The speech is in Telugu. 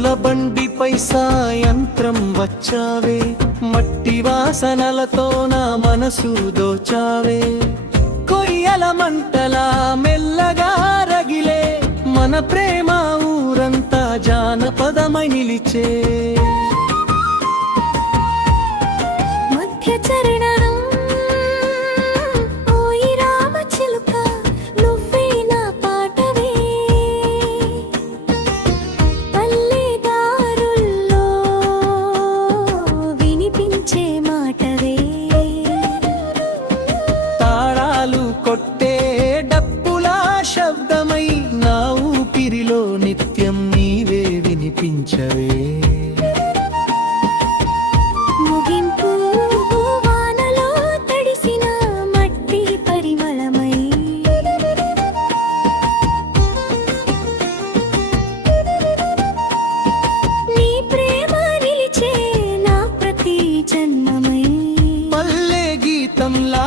ఎద్దుల బండిపై సాయంత్రం వచ్చావే, మట్టి వాసనలతో నా మనసు దోచావే. కొయ్యల మంటలా మెల్లగా రగిలే మన ప్రేమ ఊరంతా జానపదమై నిలిచే. మధ్య చరణం ఓయి రామ చిలుక నువ్వే నా పాటవే, పల్లె దారుల్లో వినిపించే మాటవే. తాళాలు కొట్టే డప్పులా శబ్దమై నా ఊపిరిలో నిత్యం నీవే వినిపించవే. ముగింపు వానలో తడిసిన మట్టి పరిమళమై, నీ ప్రేమ నిలిచే నా ప్రతి జన్మమై. పల్లె గీతంలా